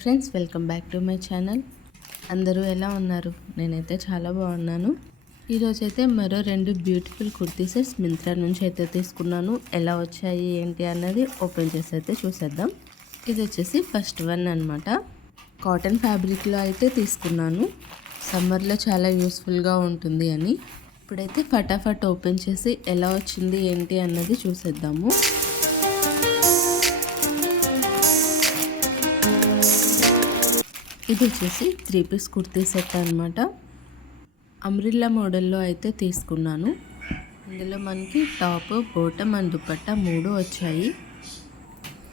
Friends, welcome back to my channel. అందరూ ఎలా ఉన్నారు? నేనైతే చాలా బాగున్నాను. ఈరోజైతే మరో 2 బ్యూటిఫుల్ కుర్తీ సెట్స్ మింత్రా నుంచి అయితే తీసుకున్నాను. ఎలా వచ్చాయి ఏంటి అన్నది ఓపెన్ చేసి అయితే చూసేద్దాం. ఇది వచ్చేసి ఫస్ట్ వన్ అనమాట. కాటన్ ఫ్యాబ్రిక్లో అయితే తీసుకున్నాను. సమ్మర్లో చాలా యూస్ఫుల్గా ఉంటుంది అని. ఇప్పుడైతే ఫటాఫట్ ఓపెన్ చేసి ఎలా వచ్చింది ఏంటి అన్నది చూసేద్దాము. ఇది వచ్చేసి 3 పీస్ కుర్తీ సెట్ అనమాట. అంబ్రిల్లా మోడల్లో అయితే తీసుకున్నాను. ఇందులో మనకి టాప్, బాటమ్ అండ్ దుపట్టా 3 వచ్చాయి.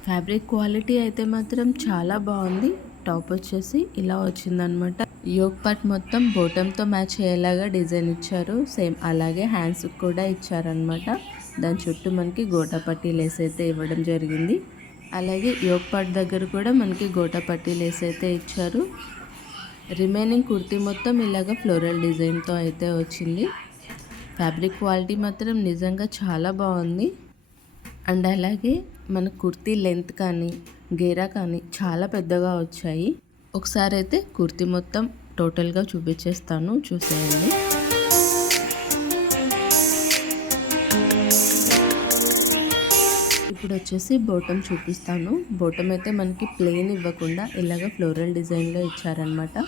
ఫ్యాబ్రిక్ క్వాలిటీ అయితే మాత్రం చాలా బాగుంది. టాప్ వచ్చేసి ఇలా వచ్చిందనమాట. యోక్ పార్ట్ మొత్తం బాటమ్తో మ్యాచ్ అయ్యేలాగా డిజైన్ ఇచ్చారు. సేమ్ అలాగే హ్యాండ్స్ కూడా ఇచ్చారనమాట. దాని చుట్టూ మనకి గోటాపట్టి లేస్ అయితే ఇవ్వడం జరిగింది. అలాగే యోక్ పార్ట్ దగ్గర కూడా మనకి గోటాపట్టి లేస్ అయితే ఇచ్చారు. రిమైనింగ్ కుర్తీ మొత్తం ఇలాగ ఫ్లోరల్ డిజైన్తో అయితే వచ్చింది. ఫ్యాబ్రిక్ క్వాలిటీ మాత్రం నిజంగా చాలా బాగుంది. అండ్ అలాగే మన కుర్తీ లెంత్ కానీ గేరా కానీ చాలా పెద్దగా వచ్చాయి. ఒకసారి అయితే కుర్తీ మొత్తం టోటల్గా చూపించేస్తాను, చూసేయండి. ఇప్పుడు వచ్చేసి బాటమ్ చూపిస్తాను. బాటమ్ అయితే మనకి ప్లెయిన్ ఇవ్వకుండా ఇలాగ ఫ్లోరల్ డిజైన్లో ఇచ్చారనమాట.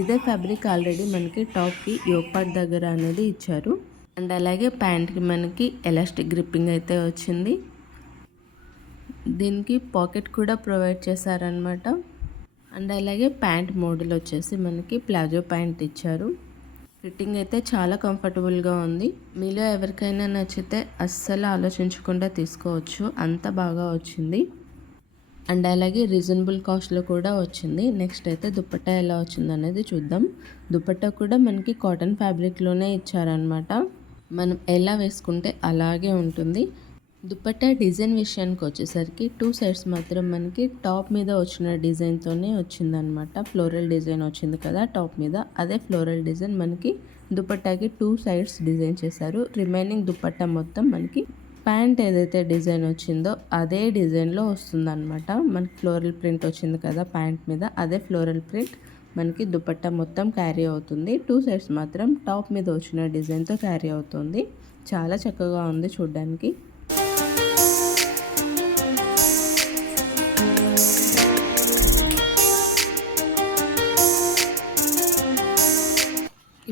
ఇదే ఫ్యాబ్రిక్ ఆల్రెడీ మనకి టాప్కి యోక్ పార్ట్ దగ్గర అనేది ఇచ్చారు. అండ్ అలాగే ప్యాంట్కి మనకి ఎలాస్టిక్ గ్రిప్పింగ్ అయితే వచ్చింది. దీనికి పాకెట్ కూడా ప్రొవైడ్ చేశారనమాట. అండ్ అలాగే ప్యాంట్ మోడల్ వచ్చేసి మనకి ప్లాజో ప్యాంట్ ఇచ్చారు. ఫిట్టింగ్ అయితే చాలా కంఫర్టబుల్గా ఉంది. మీలో ఎవరికైనా నచ్చితే అస్సలు ఆలోచించకుండా తీసుకోవచ్చు, అంత బాగా వచ్చింది. అండ్ అలాగే రీజనబుల్ కాస్ట్లో కూడా వచ్చింది. నెక్స్ట్ అయితే దుపట్టా ఎలా వచ్చింది అనేది చూద్దాం. దుపట్టా కూడా మనకి కాటన్ ఫ్యాబ్రిక్లోనే ఇచ్చారనమాట. మనం ఎలా వేసుకుంటే అలాగే ఉంటుంది. దుపట్టా డిజైన్ విషయానికి వచ్చేసరికి 2 సైడ్స్ మాత్రం మనకి టాప్ మీద వచ్చిన డిజైన్తోనే వచ్చిందనమాట. ఫ్లోరల్ డిజైన్ వచ్చింది కదా టాప్ మీద, అదే ఫ్లోరల్ డిజైన్ మనకి దుపట్టాకి 2 సైడ్స్ డిజైన్ చేశారు. రిమైనింగ్ దుపట్టా మొత్తం మనకి ప్యాంట్ ఏదైతే డిజైన్ వచ్చిందో అదే డిజైన్లో వస్తుందన్నమాట. మనకి ఫ్లోరల్ ప్రింట్ వచ్చింది కదా ప్యాంట్ మీద, అదే ఫ్లోరల్ ప్రింట్ మనకి దుపట్టా మొత్తం క్యారీ అవుతుంది. 2 సైడ్స్ మాత్రం టాప్ మీద వచ్చిన డిజైన్తో క్యారీ అవుతుంది. చాలా చక్కగా ఉంది చూడ్డానికి.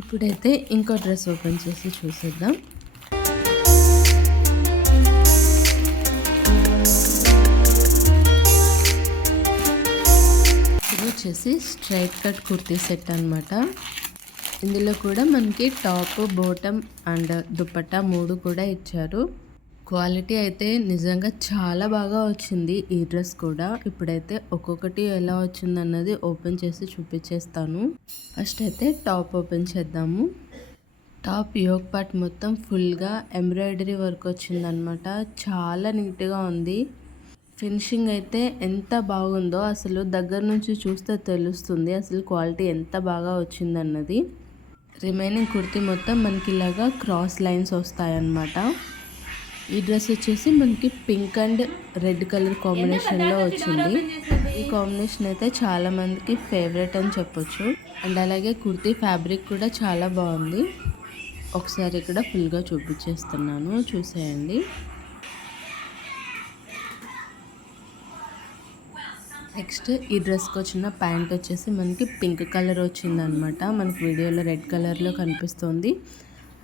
ఇప్పుడైతే ఇంకో డ్రెస్ ఓపెన్ చేసి చూసేద్దాం. ఇది వచ్చేసి స్ట్రైట్ కట్ కుర్తీ సెట్ అనమాట. ఇందులో కూడా మనకి టాప్, బాటమ్ అండ్ దుపట్టా 3 కూడా ఇచ్చారు. క్వాలిటీ అయితే నిజంగా చాలా బాగా వచ్చింది ఈ డ్రెస్ కూడా. ఇప్పుడైతే ఒక్కొక్కటి ఎలా వచ్చిందన్నది ఓపెన్ చేసి చూపించేస్తాను. ఫస్ట్ అయితే టాప్ ఓపెన్ చేద్దాము. టాప్ యోక్ పార్ట్ మొత్తం ఫుల్గా ఎంబ్రాయిడరీ వర్క్ వచ్చిందనమాట. చాలా నీట్గా ఉంది. ఫినిషింగ్ అయితే ఎంత బాగుందో అసలు దగ్గర నుంచి చూస్తే తెలుస్తుంది అసలు క్వాలిటీ ఎంత బాగా వచ్చిందన్నది. రిమైనింగ్ కుర్తీ మొత్తం మనకి ఇలాగా క్రాస్ లైన్స్ వస్తాయన్నమాట. ఈ డ్రెస్ వచ్చేసి మనకి పింక్ అండ్ రెడ్ కలర్ కాంబినేషన్లో వచ్చింది. ఈ కాంబినేషన్ అయితే చాలా మందికి ఫేవరెట్ అని చెప్పొచ్చు. అండ్ అలాగే కుర్తీ ఫ్యాబ్రిక్ కూడా చాలా బాగుంది. ఒకసారి ఇక్కడ ఫుల్గా చూపించేస్తున్నాను, చూసేయండి. నెక్స్ట్ ఈ డ్రెస్కి వచ్చిన ప్యాంట్ వచ్చేసి మనకి పింక్ కలర్ వచ్చిందనమాట. మనకి వీడియోలో రెడ్ కలర్లో కనిపిస్తుంది.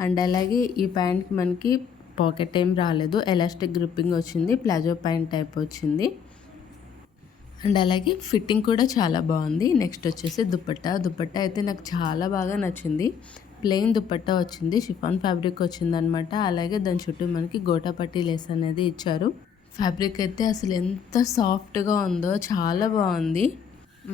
అండ్ అలాగే ఈ ప్యాంట్కి మనకి పాకెట్ ఏం రాలేదు, ఎలాస్టిక్ గ్రిప్పింగ్ వచ్చింది, ప్లాజో ప్యాంట్ టైప్ వచ్చింది. అండ్ అలాగే ఫిట్టింగ్ కూడా చాలా బాగుంది. నెక్స్ట్ వచ్చేసి దుపట్టా అయితే నాకు చాలా బాగా నచ్చింది. ప్లెయిన్ దుపట్టా వచ్చింది, షిఫాన్ ఫ్యాబ్రిక్ వచ్చిందనమాట. అలాగే దాని చుట్టూ మనకి గోటాపట్టి లేస్ అనేది ఇచ్చారు. ఫ్యాబ్రిక్ అయితే అసలు ఎంత సాఫ్ట్గా ఉందో, చాలా బాగుంది.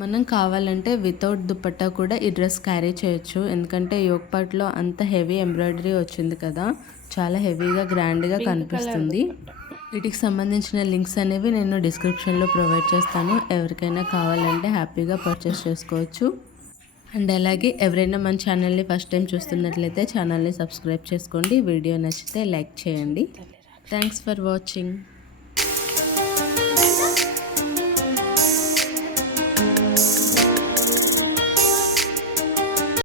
మనం కావాలంటే వితౌట్ దుపట్టా కూడా ఈ డ్రెస్ క్యారీ చేయొచ్చు. ఎందుకంటే యోక్ పార్ట్లో అంత హెవీ ఎంబ్రాయిడరీ వచ్చింది కదా, చాలా హెవీగా గ్రాండ్గా కనిపిస్తుంది. వీటికి సంబంధించిన లింక్స్ అనేవి నేను డిస్క్రిప్షన్లో ప్రొవైడ్ చేస్తాను. ఎవరికైనా కావాలంటే హ్యాపీగా పర్చేస్ చేసుకోవచ్చు. అండ్ అలాగే ఎవరైనా మన ఛానల్ని ఫస్ట్ టైం చూస్తున్నట్లయితే ఛానల్ని సబ్స్క్రైబ్ చేసుకోండి. వీడియో నచ్చితే లైక్ చేయండి. Thanks for watching.